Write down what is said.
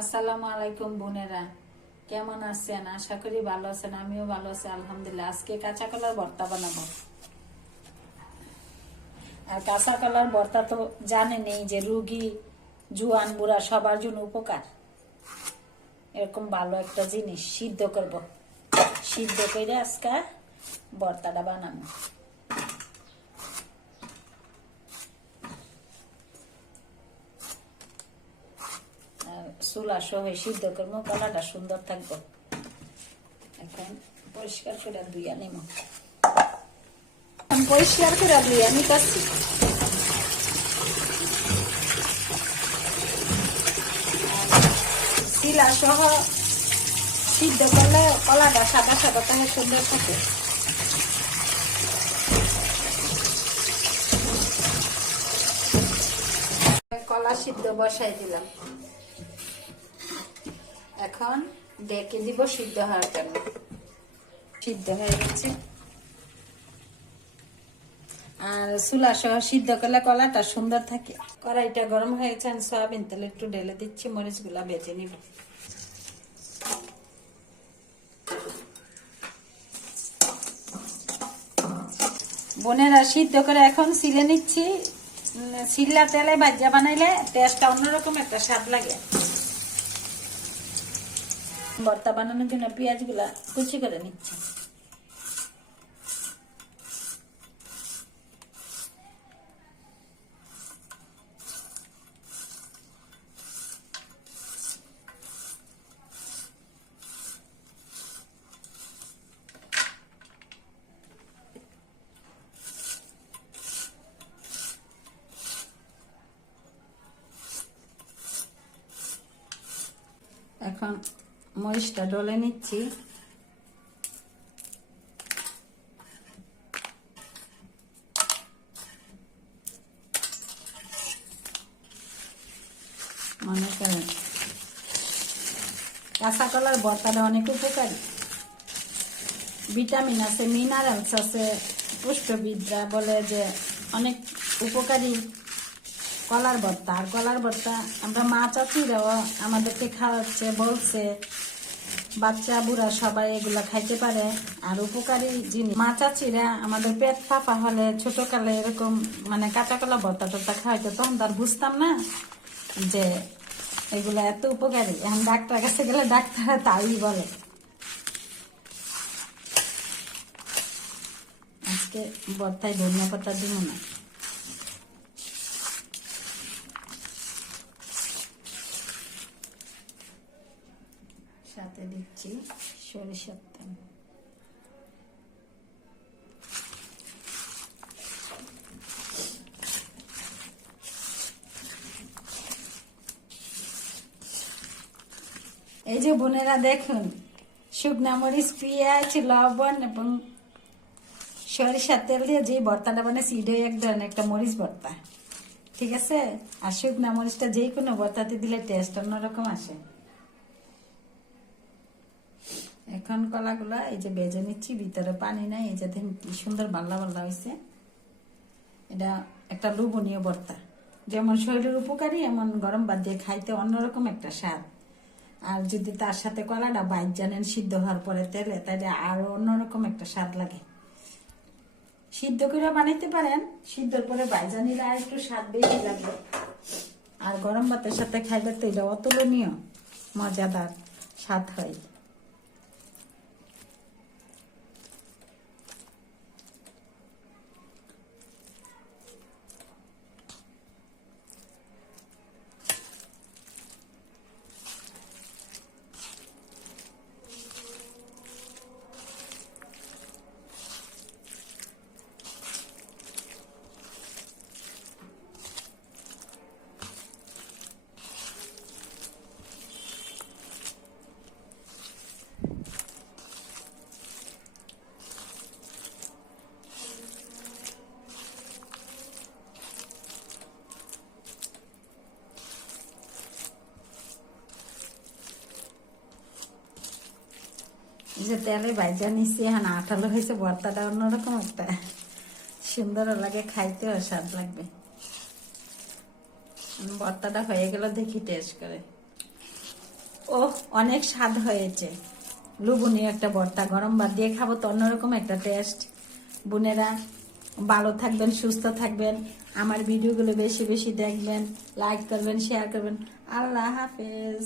আসসালামু আলাইকুম বোনেরা, কেমন আছেন? আশা করি ভালো আছেন। আমিও ভালো আছি আলহামদুলিল্লাহ। আজকে কাঁচা কলার ভর্তা বানাবো। আর কাঁচা কলার ভর্তা তো জানেনই যে রুগী, জুয়ান, বুড়া সবার জন্য উপকার। এরকম ভালো একটা জিনিস সিদ্ধ করব, সিদ্ধ করে আজকে ভর্তাটা বানাবো। চুলা সহ সিদ্ধ করবো, কলাটা সুন্দর থাকবো। এখন পরিষ্কার করে ধুইয়া নিব, পরিষ্কার করে ধুইয়া নিতেছি। শিলা সহ সিদ্ধ করলে কলাটা সাদা সাদা থাকে, সুন্দর থাকে। কলা সিদ্ধ বসাই দিলাম, এখন ডেকে দিব সিদ্ধ হওয়ার জন্য। সিদ্ধ হয়ে গেছে। আর চুলা সহ সিদ্ধ করলে কলাটা সুন্দর থাকে। কড়াইটা গরম হয়েছে, আমি সয়াবিন তেল একটু ঢেলে দিচ্ছি, মরিচ গুলা বেজে নিব। বোনেরা সিদ্ধ করে এখন ছিলে নিচ্ছি। শিল্লা তেলে ভাজা বানাইলে টেস্টটা অন্যরকম একটা স্বাদ লাগে। ভর্তা বানানোর জন্য পেঁয়াজ গুলা কুচি করে নিচ্ছি। এখন মরিচটা ডলে নিচ্ছি। মনে করেন কাঁচা কলার ভর্তাটা অনেক উপকারী। ভিটামিন আছে, মিনারেলস আছে। পুষ্টিবিদরা বলে যে অনেক উপকারী কলার ভর্তা। আর কলার ভর্তা আমরা মা চাচিরাও আমাদেরকে খাওয়াচ্ছে, বলছে বাচ্চা বুড়া সবাই এগুলা খাইতে পারে। আর উপকারী জিনিস। মা চাচিরা আমাদের পেট ফাঁপা হলে ছোটকালে এরকম মানে কাঁচা কলা ভর্তা টর্তা খাওয়াইতো, তখন তার বুঝতাম না যে এগুলা এত উপকারী। এখন ডাক্তার কাছে গেলে ডাক্তার তাই বলে। আজকে ভর্তায় ধনিয়া পাতা দিব না, সাথে দিচ্ছি সরিষার তেল। এই যে বোনেরা দেখুন, শুকনা মরিচ, পেঁয়াজ, লবণ এবং সরিষার তেল দিয়ে যে ভর্তাটা বানাইছি এটাই এক ধরনের একটা মরিচ ভর্তা, ঠিক আছে? আর শুকনা মরিচটা যে কোনো ভর্তাতে দিলে টেস্ট অন্যরকম আসে। এখন কলাগুলা এই যে বেজে নিচ্ছি, ভিতরে পানি নাই। এই যে দেখুন কি সুন্দর বাল্লা বাল্লা হয়েছে। এটা একটা লোভনীয় ভর্তা, যেমন শরীরের উপকারী, এমন গরম ভাত দিয়ে খাইতে অন্যরকম একটা স্বাদ। আর যদি তার সাথে কলাটা বাইর জানেন সিদ্ধ হওয়ার পরে তেলে, তাহলে আরো অন্যরকম একটা স্বাদ লাগে। সিদ্ধ করে বানাইতে পারেন, সিদ্ধর পরে বাইজা নিলে আর একটু স্বাদ বেশি লাগবে। আর গরম ভাতের সাথে খাইলে তো এটা অতুলনীয় মজাদার স্বাদ হয়। এই যে তেলে ভাজা নিচ্ছি, এখন আঠালো হয়েছে ভর্তাটা, অন্যরকম একটা সুন্দর লাগে, খাইতেও স্বাদ লাগবে। ভর্তাটা হয়ে গেল, দেখি টেস্ট করে। ও অনেক স্বাদ হয়েছে, লুবনীয় একটা ভর্তা, গরম ভাত দিয়ে খাবো তো অন্যরকম একটা টেস্ট। বোনেরা ভালো থাকবেন, সুস্থ থাকবেন, আমার ভিডিওগুলো বেশি বেশি দেখবেন, লাইক করবেন, শেয়ার করবেন। আল্লাহ হাফেজ।